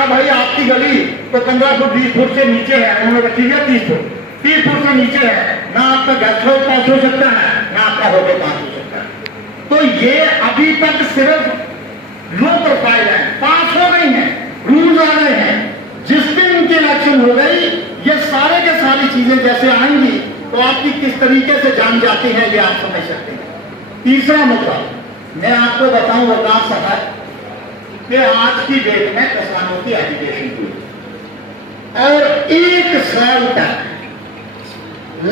कहा भाई आपकी गली तो 15 फुट 20 फुट से नीचे है, उन्होंने कहा ठीक है 30 फुट से नीचे है, ना आपका गेस्ट हाउस पास हो सकता है ना आपका होटल पास हो सकता है। तो ये अभी तक सिर्फ लो प्रोफाइल है, पास हो गई है, रूल्स आ गए हैं। जिस दिन इनकी इलेक्शन हो गई ये सारे के सारी चीजें जैसे आएंगी तो आपकी किस तरीके से जान जाती है ये आप समझ सकते हैं। तीसरा मुद्दा मैं आपको बताऊं वकार साहब कि आज की डेट में किसानों की एजुकेशन हुई और 1 साल तक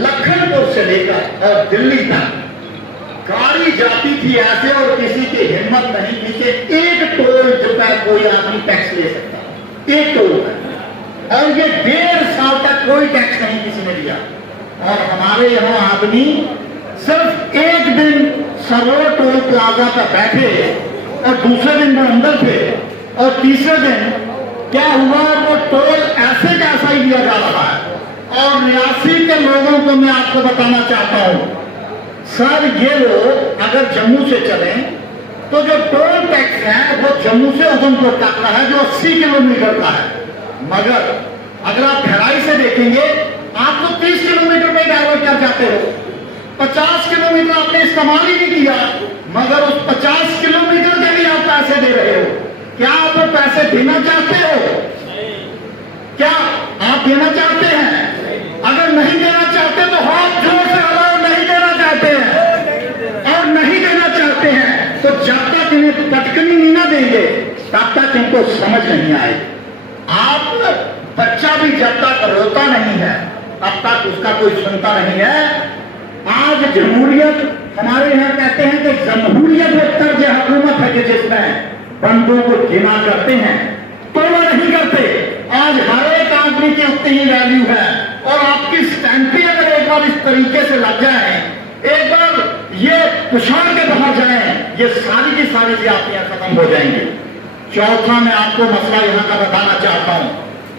लखनपुर से लेकर और दिल्ली तक गाड़ी जाती थी ऐसे और किसी की हिम्मत नहीं थी कि एक टोल जो पर कोई आदमी टैक्स ले सकता, एक टोल पर। और ये 1.5 साल तक कोई टैक्स नहीं किसी ने दिया। और हमारे यहाँ आदमी सिर्फ एक दिन सरोवर टोल प्लाजा पर बैठे और दूसरे दिन वो अंदर थे और तीसरे दिन क्या हुआ वो टोल ऐसे कैसा ही दिया जा रहा है। और रियासी के लोगों को मैं आपको बताना चाहता हूं सर, ये लोग अगर जम्मू से चले तो जो टोल टैक्स है वो जम्मू से उधमपुर तक का है जो 80 किलोमीटर का है, मगर अगर आप गहराई से देखेंगे आप तो 30 किलोमीटर में डाइवर्ट कर जाते हो। 50 किलोमीटर आपने इस्तेमाल ही नहीं किया, मगर उस 50 किलोमीटर के भी आप पैसे दे रहे हो। क्या आप वो पैसे देना चाहते हो? क्या आप देना चाहते हैं? अगर नहीं देना चाहते तो हाथ जोर से हलाओ, नहीं देना चाहते हैं। और नहीं देना चाहते हैं तो जब तक इन्हें पटकनी नहीं ना देंगे तब तक इनको समझ नहीं आए। आप बच्चा भी जब तक रोता नहीं है तब तक उसका कोई सुनता नहीं है। आज जमहूरियत हमारे यहाँ कहते हैं कि जमहूरियत वो तर्ज हुकूमत है कि जिसमें बंदों को गिना करते हैं तो वो नहीं करते। आज हर एक आदमी की उतनी ही वैल्यू है और आपकी स्टैंपी अगर एक बार इस तरीके से लग जाए, एक बार ये पुछाड़ के बाहर जाए, ये सारी की सारी जातियां खत्म हो जाएंगी। चौथा मैं आपको मसला यहाँ का बताना चाहता हूँ।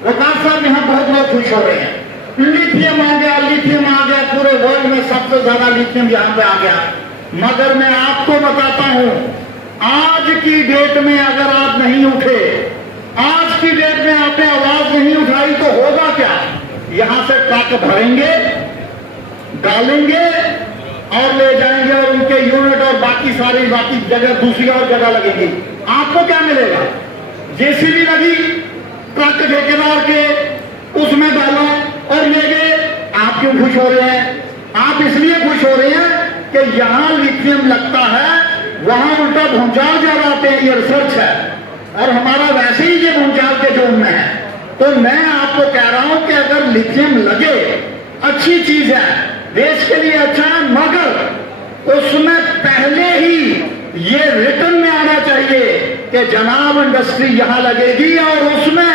वकार साहब यहाँ बहुत लोग खुश हो रहे हैं, लिथियम आ गया, लिथियम आ गया, पूरे वर्ल्ड में सबसे ज्यादा लिथियम यहाँ पे आ गया। मगर मैं आपको बताता हूं आज की डेट में अगर आप नहीं उठे, आज की डेट में आपने आवाज नहीं उठाई तो होगा क्या? यहां से ट्रक भरेंगे, डालेंगे और ले जाएंगे और उनके यूनिट और बाकी जगह दूसरी और जगह लगेगी। आपको क्या मिलेगा? जेसीबी लगी ट्रक के किनार के उसमें डाला और ले गए। आप क्यों खुश हो रहे हैं? आप इसलिए खुश हो रहे हैं कि यहां लिथियम लगता है, वहां उल्टा भूंचाल ज्यादा आते हैं, ये रिसर्च है और हमारा वैसे ही ये भूंचाल के जोन में है। तो मैं आपको कह रहा हूं कि अगर लिथियम लगे अच्छी चीज है, देश के लिए अच्छा है, मगर उसमें पहले ही ये रिटर्न में आना चाहिए कि जनाब इंडस्ट्री यहां लगेगी और उसमें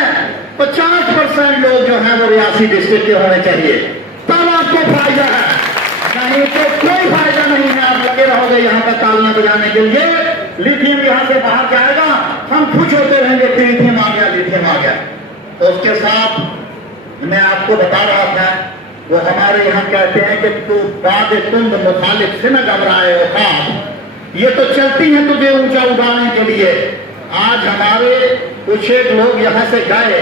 50% लोग जो है वो रियासी डिस्ट्रिक्ट के होने चाहिए, तब आपको फायदा है। नहीं तो कोई फायदा नहीं है। आप लगे रहोगे यहाँ पर तालियां बजाने के लिए, लिथियम यहाँ से बाहर जाएगा, हम खुश होते रहेंगे कि लिथियम आ गया, लिथियम आ गया। तो उसके साथ मैं आपको बता रहा था, वो हमारे यहाँ कहते हैं कि तू बाद तुम मुखालिफ से न घबराए हो खाब, ये तो चलती है तुझे ऊंचा उड़ाने के लिए। आज हमारे कुछ एक लोग यहाँ से गए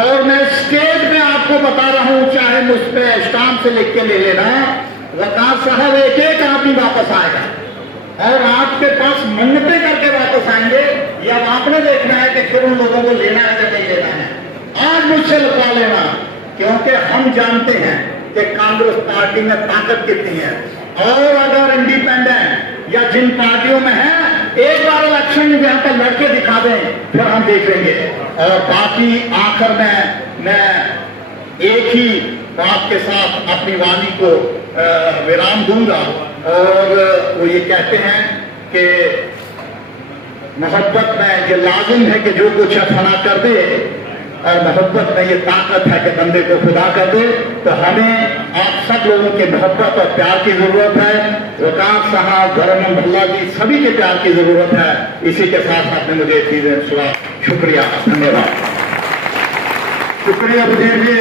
और मैं स्टेज में आपको बता रहा हूं, चाहे मुझ पर स्टाम्प से लिख के ले लेना, वकार साहब एक एक आदमी वापस आएगा और आपके पास मन्नतें करके वापस आएंगे। या आपने देखना है कि फिर उन लोगों को लेना है या नहीं लेना है। आज मुझसे लुका लेना, क्योंकि हम जानते हैं कि कांग्रेस पार्टी में ताकत कितनी है। और अगर इंडिपेंडेंट या जिन पार्टियों में है, एक बार इलेक्शन में यहाँ पर लड़के दिखा दें, फिर हम देखेंगे। और बाकी आखिर में मैं एक ही बात के साथ अपनी वाणी को विराम दूंगा और वो ये कहते हैं कि मोहब्बत में ये लाजिम है कि जो कुछ फना कर दे, और मोहब्बत में ये ताकत है कि बंदे को खुदा कर दे। तो हमें आप सब लोगों के मोहब्बत और प्यार की जरूरत है। वकार साहब, गवर्नर भल्ला जी, सभी के प्यार की जरूरत है। इसी के साथ आपने मुझे चीजें सुना, शुक्रिया, धन्यवाद। शुक्रिया वजीर जी।